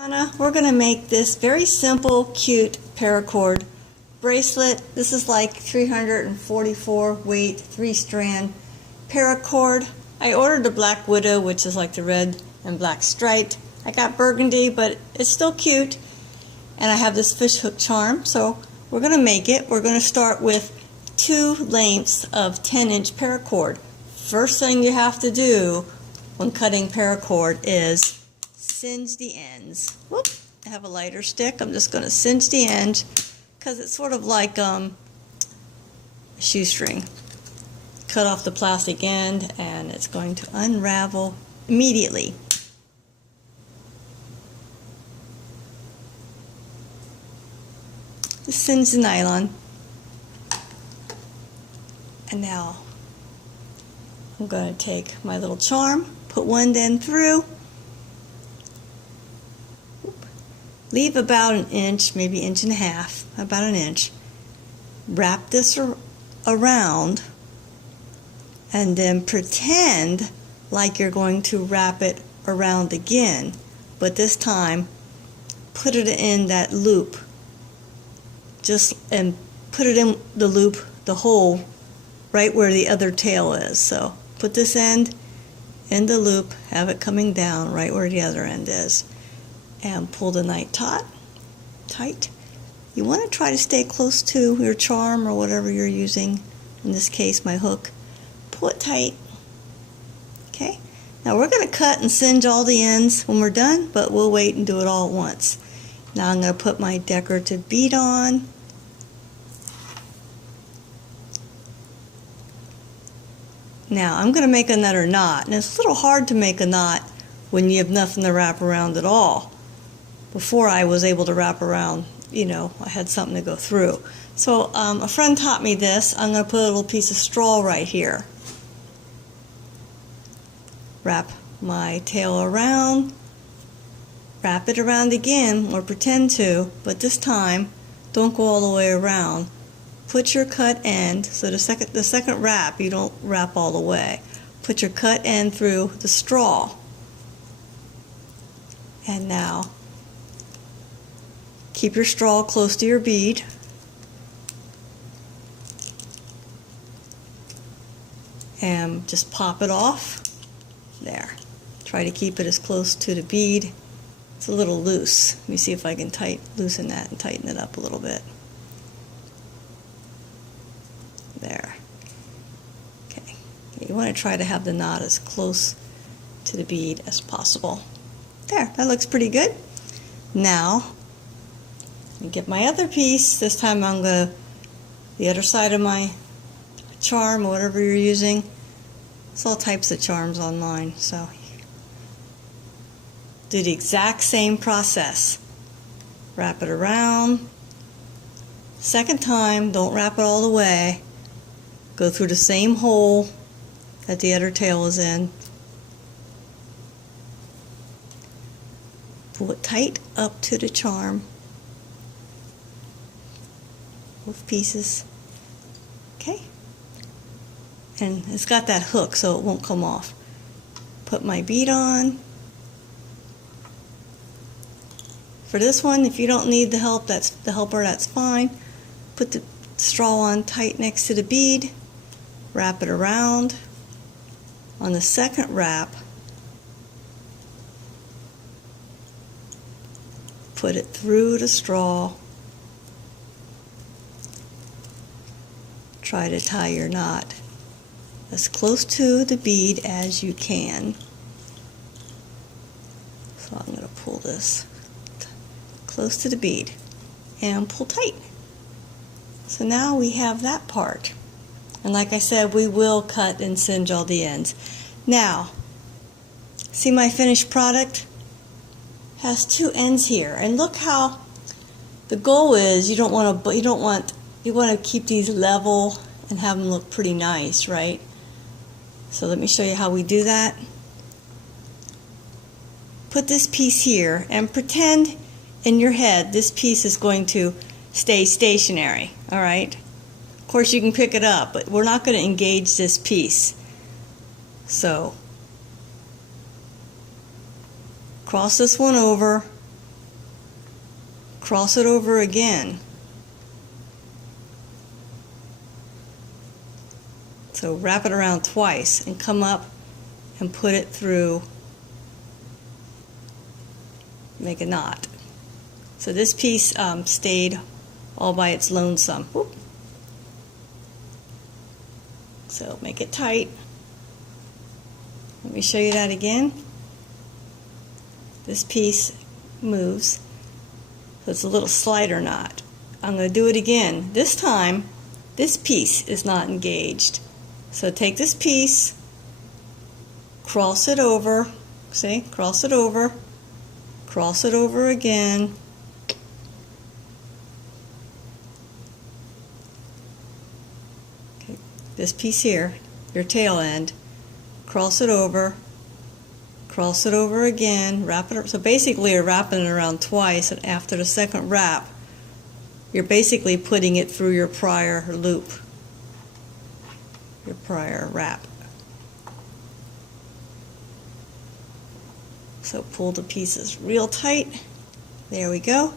We're going to make this very simple, cute paracord bracelet. This is like 344 weight, 3-strand paracord. I ordered the Black Widow, which is like the red and black striped. I got burgundy, but it's still cute. And I have this fish hook charm, so we're going to make it. We're going to start with 2 lengths of 10-inch paracord. First thing you have to do when cutting paracord is singe the ends. Whoop, I have a lighter stick. I'm just going to singe the end because it's sort of like a shoestring. Cut off the plastic end and it's going to unravel immediately. Just singe the nylon. And now I'm going to take my little charm, put one end through, leave about an inch, maybe 1.5 inches, about an inch. Wrap this around and then pretend like you're going to wrap it around again, but this time put it in that loop, and put it in the loop, the hole, right where the other tail is. So put this end in the loop, have it coming down right where the other end is, and pull the knot tight. You want to try to stay close to your charm or whatever you're using, in this case my hook. Pull it tight. Okay, now we're going to cut and singe all the ends when we're done, but we'll wait and do it all at once. Now I'm going to put my decorative bead on. Now I'm going to make another knot, and it's a little hard to make a knot when you have nothing to wrap around at all. Before I was able to wrap around, I had something to go through. So a friend taught me this. I'm going to put a little piece of straw right here. Wrap my tail around, wrap it around again, or pretend to, but this time don't go all the way around. Put your cut end, so the second wrap, you don't wrap all the way. Put your cut end through the straw. And now keep your straw close to your bead. And just pop it off. There. Try to keep it as close to the bead. It's a little loose. Let me see if I can loosen that and tighten it up a little bit. There. Okay. You want to try to have the knot as close to the bead as possible. There, that looks pretty good. Now, let me get my other piece. This time I'm going to, the other side of my charm, or whatever you're using. There's all types of charms online, so do the exact same process. Wrap it around. Second time, don't wrap it all the way. Go through the same hole that the other tail is in. Pull it tight up to the charm. Both pieces. Okay. And it's got that hook so it won't come off. Put my bead on. For this one, if you don't need the helper, that's fine. Put the straw on tight next to the bead. Wrap it around. On the second wrap, put it through the straw. Try to tie your knot as close to the bead as you can. So I'm going to pull this close to the bead and pull tight. So now we have that part. And like I said, we will cut and singe all the ends. Now, see my finished product? Has 2 ends here, and look how the goal is you want to keep these level and have them look pretty nice, right? So let me show you how we do that. Put this piece here and pretend in your head this piece is going to stay stationary, all right? Of course you can pick it up, but we're not going to engage this piece. So cross this one over, cross it over again. So wrap it around twice and come up and put it through, make a knot. So this piece stayed all by its lonesome. Whoop. So make it tight. Let me show you that again. This piece moves, so it's a little slider knot. I'm going to do it again. This time, this piece is not engaged. So take this piece, cross it over, see, cross it over again, okay, this piece here, your tail end, cross it over again, wrap it up. So basically you're wrapping it around twice, and after the second wrap, you're basically putting it through your prior loop, your prior wrap. So pull the pieces real tight. There we go.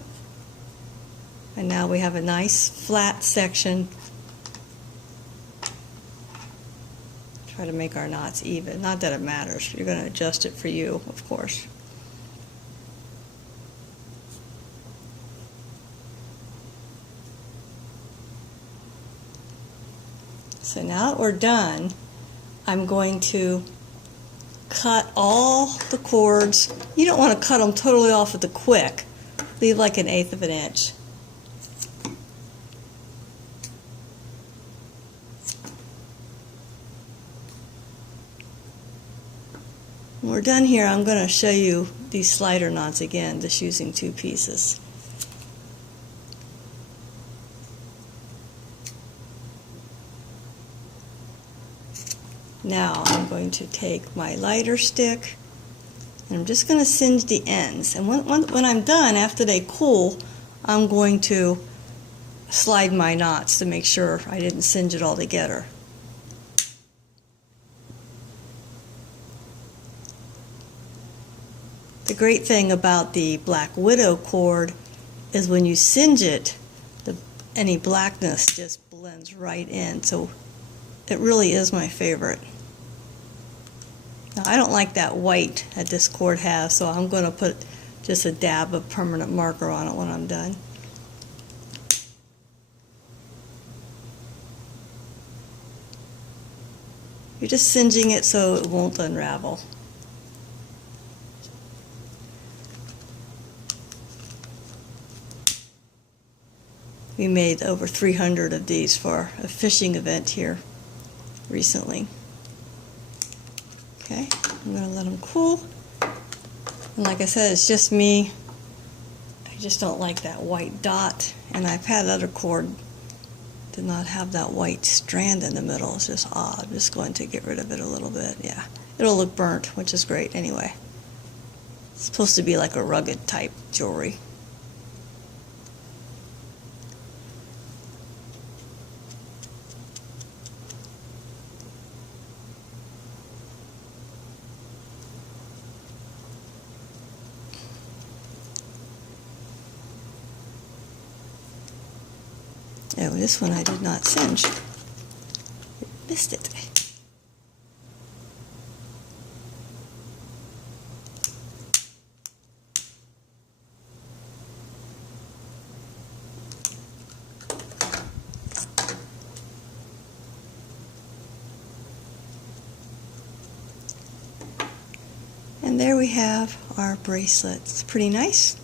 And now we have a nice flat section. Try to make our knots even. Not that it matters. You're going to adjust it for you, of course. So now that we're done, I'm going to cut all the cords. You don't want to cut them totally off at the quick. Leave like 1/8 of an inch. When we're done here, I'm going to show you these slider knots again, just using 2 pieces. Now I'm going to take my lighter stick and I'm just going to singe the ends. And when I'm done, after they cool, I'm going to slide my knots to make sure I didn't singe it all together. The great thing about the Black Widow cord is when you singe it, any blackness just blends right in. So it really is my favorite. Now I don't like that white that this cord has, so I'm going to put just a dab of permanent marker on it when I'm done. You're just singeing it so it won't unravel. We made over 300 of these for a fishing event here recently. Okay, I'm going to let them cool. And like I said, it's just me. I just don't like that white dot. And I've had other cord did not have that white strand in the middle. It's just odd. I'm just going to get rid of it a little bit. Yeah, it'll look burnt, which is great anyway. It's supposed to be like a rugged type jewelry. Oh, this one I did not singe. Missed it. And there we have our bracelet. It's pretty nice.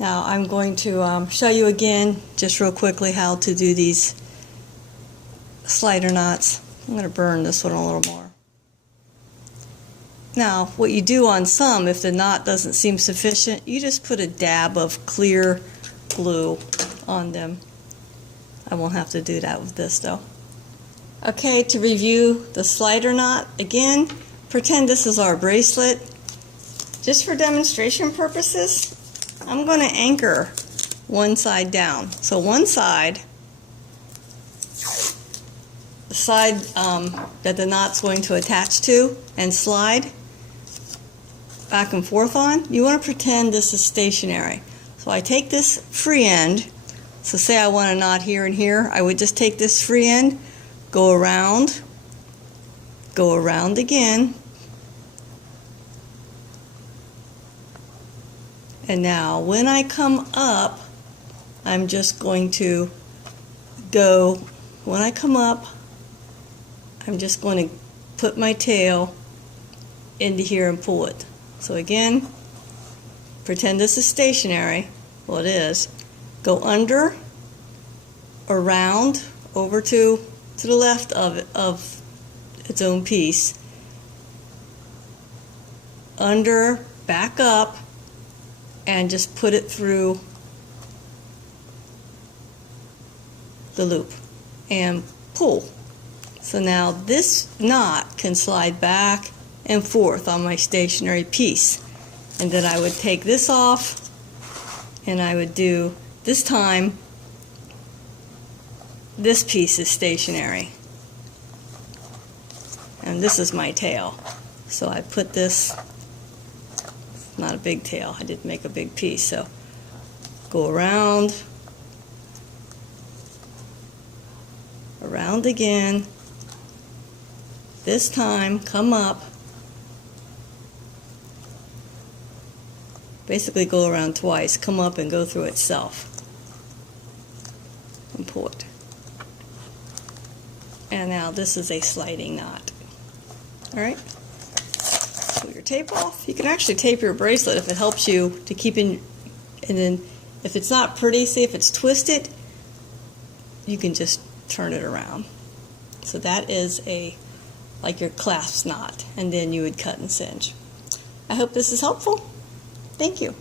Now I'm going to show you again, just real quickly, how to do these slider knots. I'm going to burn this one a little more. Now, what you do on some, if the knot doesn't seem sufficient, you just put a dab of clear glue on them. I won't have to do that with this though. Okay, to review the slider knot again, pretend this is our bracelet. Just for demonstration purposes, I'm going to anchor one side down. So one side, the side that the knot's going to attach to and slide, back and forth on, you want to pretend this is stationary. So I take this free end, so say I want a knot here and here, I would just take this free end, go around again, and now when I come up, I'm just going to go, when I come up, I'm just going to put my tail into here and pull it. So again, pretend this is stationary. Well, it is. Go under, around, over to the left of its own piece, under, back up, and just put it through the loop and pull. So now this knot can slide back and forth on my stationary piece. And then I would take this off and I would do, this time, this piece is stationary. And this is my tail. So I put this, not a big tail, I didn't make a big piece, so go around again. This time, come up, basically go around twice, come up and go through itself, and pull it. And now this is a sliding knot. Alright, pull your tape off. You can actually tape your bracelet if it helps you to keep in, and then if it's not pretty, see if it's twisted, you can just turn it around. So that is like your clasp knot, and then you would cut and cinch. I hope this is helpful. Thank you.